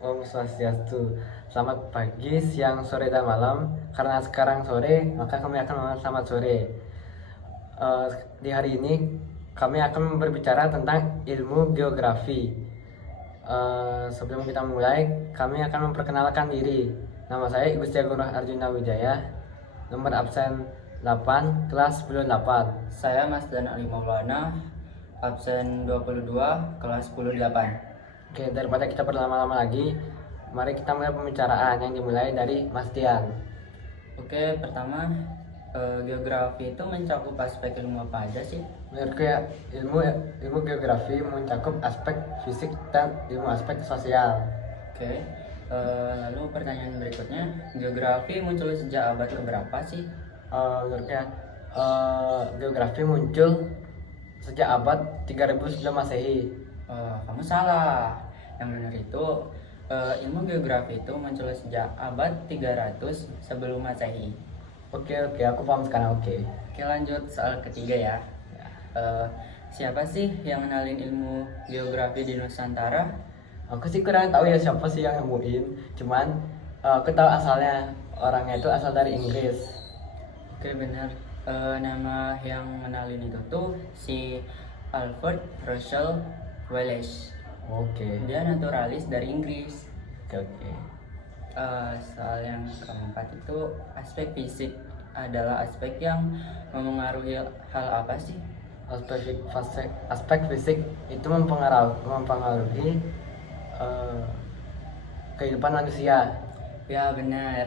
Om Swastiastu. Selamat pagi, siang, sore, dan malam. Karena sekarang sore, maka kami akan mengatakan selamat sore. Eh, di hari ini kami akan berbicara tentang ilmu geografi. Sebelum kita mulai, kami akan memperkenalkan diri. Nama saya Gusti Agung Arjuna Wijaya, nomor absen 8, kelas 98. Saya Mas Dan Ali Maulana, absen 22, kelas 18. Oke, daripada kita berlama-lama lagi, mari kita mulai pembicaraan yang dimulai dari Mas Tian. Oke, pertama, geografi itu mencakup aspek ilmu apa aja sih? Menurutku ya, ilmu geografi mencakup aspek fisik dan ilmu aspek sosial. Oke, lalu pertanyaan berikutnya, geografi muncul sejak abad keberapa sih? Menurutnya geografi muncul sejak abad 3000 sebelum Masehi. Kamu salah. Yang benar itu, ilmu geografi itu muncul sejak abad 300 sebelum Masehi. Oke, aku paham sekarang. Oke. Oke, lanjut soal ketiga ya. Siapa sih yang kenalin ilmu geografi di Nusantara? Aku sih kurang tahu ya siapa sih yang nemuin. Cuman aku tahu asalnya, orangnya itu asal dari Inggris. Oke, benar. Nama yang kenalin itu tuh si Alfred Russel Wallace. Oke. Dia naturalis dari Inggris. Oke. Soal yang keempat itu aspek fisik adalah aspek yang memengaruhi hal apa sih? Aspek fisik itu mempengaruhi kehidupan manusia. Ya benar.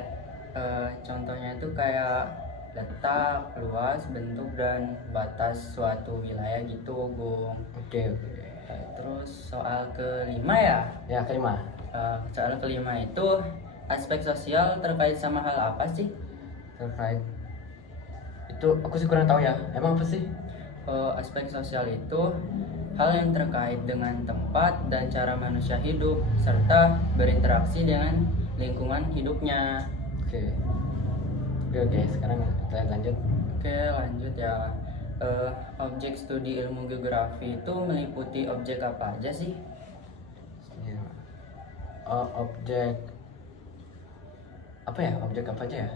Contohnya itu kayak letak, luas, bentuk dan batas suatu wilayah gitu, Gung. Oke. Terus soal kelima ya. Ya, kelima. Soal kelima itu aspek sosial terkait sama hal apa sih? Terkait itu aku sih kurang tahu ya. Emang apa sih? Aspek sosial itu hal yang terkait dengan tempat dan cara manusia hidup serta berinteraksi dengan lingkungan hidupnya. Oke, sekarang kita lanjut. Oke, lanjut ya. Objek studi ilmu geografi itu meliputi objek apa aja sih? Ya. Objek apa ya? Objek apa aja ya?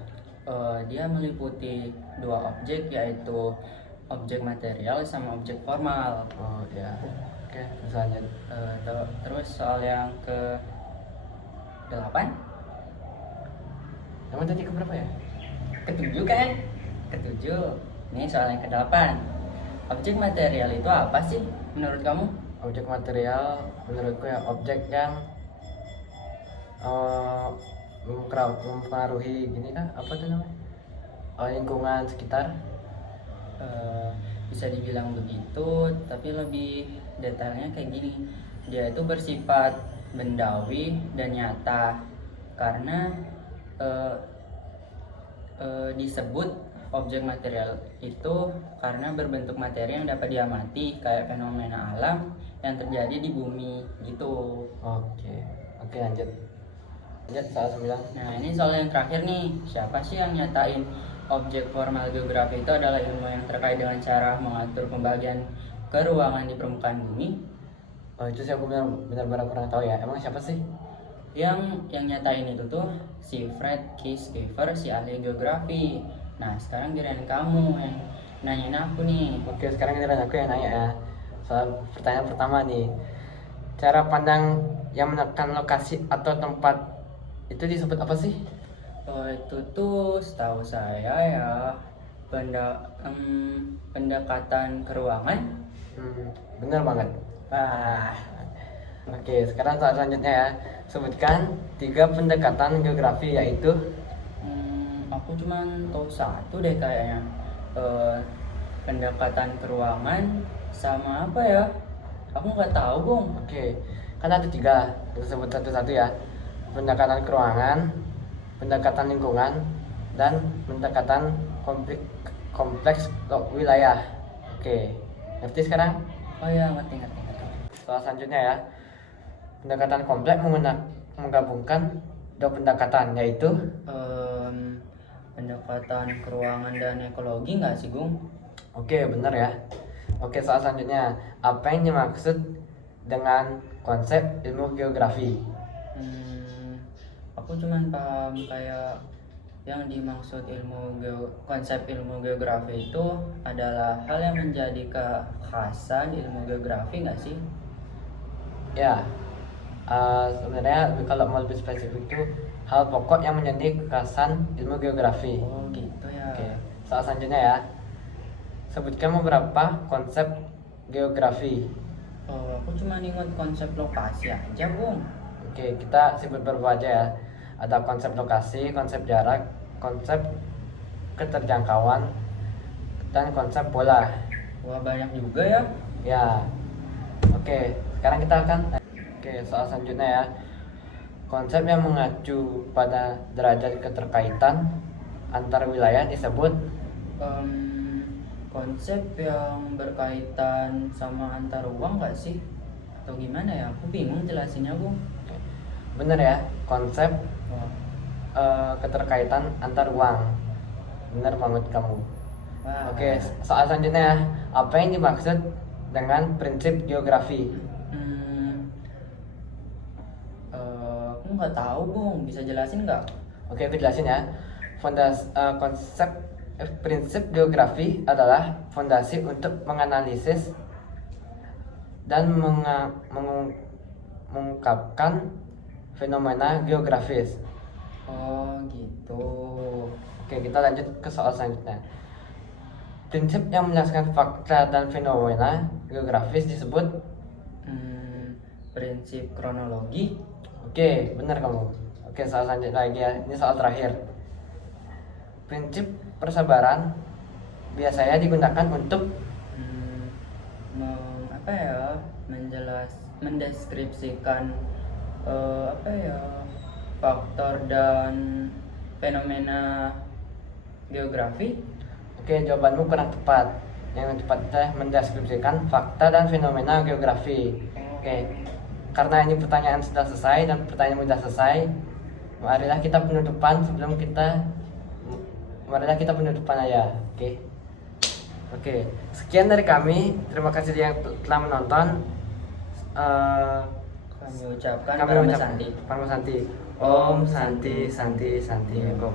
Dia meliputi dua objek, yaitu objek material sama objek formal. Oh ya. Oke, bisa lanjut. Terus soal yang ke 8, Emang tadi keberapa ya? ketujuh kan? Ketujuh. Ini soal yang ke-8. Objek material itu apa sih menurut kamu? Objek material menurutku ya objek yang mempengaruhi gini kan, apa tuh namanya, lingkungan sekitar. Bisa dibilang begitu, tapi lebih detailnya kayak gini. Dia itu bersifat bendawi dan nyata karena disebut objek material itu karena berbentuk materi yang dapat diamati, kayak fenomena alam yang terjadi di bumi gitu. Oke, lanjut soal 9. Nah, ini soal yang terakhir nih. Siapa sih yang nyatain objek formal geografi itu adalah ilmu yang terkait dengan cara mengatur pembagian keruangan di permukaan bumi? Itu sih aku benar-benar kurang tahu ya. Emang siapa sih? Yang nyatain itu tuh si Fred Kieskever, si ahli geografi. Nah, sekarang giliran kamu yang nanyain aku nih. Oke, sekarang giliran aku yang nanya ya. Soal pertanyaan pertama nih. Cara pandang yang menekan lokasi atau tempat itu disebut apa sih? Itu tuh setahu saya ya pendekatan ke ruangan. Benar banget. Oke, sekarang soal selanjutnya ya. Sebutkan 3 pendekatan geografi, yaitu Aku cuma tahu satu deh kayaknya. Pendekatan ke ruangan sama apa ya? Aku nggak tahu, Bung. Oke, kan ada 3. Kita sebut satu-satu ya. Pendekatan ke ruangan, pendekatan lingkungan, dan pendekatan kompleks wilayah. Oke, ngerti sekarang? Oh ya, ngerti. Soal selanjutnya ya. Pendekatan kompleks menggabungkan 2 pendekatan, yaitu pendekatan ke ruangan dan ekologi nggak sih, Gung? Oke, benar ya. Oke, soal selanjutnya. Apa yang dimaksud dengan konsep ilmu geografi? Aku cuman paham kayak yang dimaksud konsep ilmu geografi itu adalah hal yang menjadi kekhasan ilmu geografi nggak sih? Ya, sebenarnya kalau mau lebih spesifik itu hal pokok yang menjadi kekhasan ilmu geografi. Oh gitu ya. Oke, soal selanjutnya ya. Sebutkan beberapa konsep geografi. Oh, aku cuma ingat konsep lokasi aja, Bung. Oke, kita sebut beberapa aja ya. Ada konsep lokasi, konsep jarak, konsep keterjangkauan, dan konsep pola. Wah, banyak juga ya. Ya, oke. Sekarang kita akan soal selanjutnya ya. Konsep yang mengacu pada derajat keterkaitan antar wilayah disebut Konsep yang berkaitan sama antar uang nggak sih? Atau gimana ya? Aku bingung jelasinnya, Bung. bener ya, konsep Wah, keterkaitan antar uang. Bener banget kamu. wah. Oke, soal selanjutnya ya. Apa yang dimaksud dengan prinsip geografi? Aku nggak tahu, Bung. Bisa jelasin nggak? Oke, aku jelasin ya. Prinsip geografi adalah fondasi untuk menganalisis dan mengungkapkan fenomena geografis. Oh, gitu. Oke, kita lanjut ke soal selanjutnya. Prinsip yang menjelaskan fakta dan fenomena geografis disebut Prinsip kronologi. Oke, benar kamu. Oke, soal selanjutnya lagi ya. Ini soal terakhir. Prinsip persabaran biasanya digunakan untuk Apa ya? Mendeskripsikan faktor dan fenomena geografi. Oke, jawabanmu kurang tepat. Yang tepat adalah mendeskripsikan fakta dan fenomena geografi. Oke, karena ini pertanyaan sudah selesai dan pertanyaan sudah selesai, marilah kita penutupan aja. Oke, sekian dari kami. Terima kasih yang telah menonton. Kami ucapkan Kami Parama ucapkan Santi. Parama Santi. Om Santi Santi Santi Om.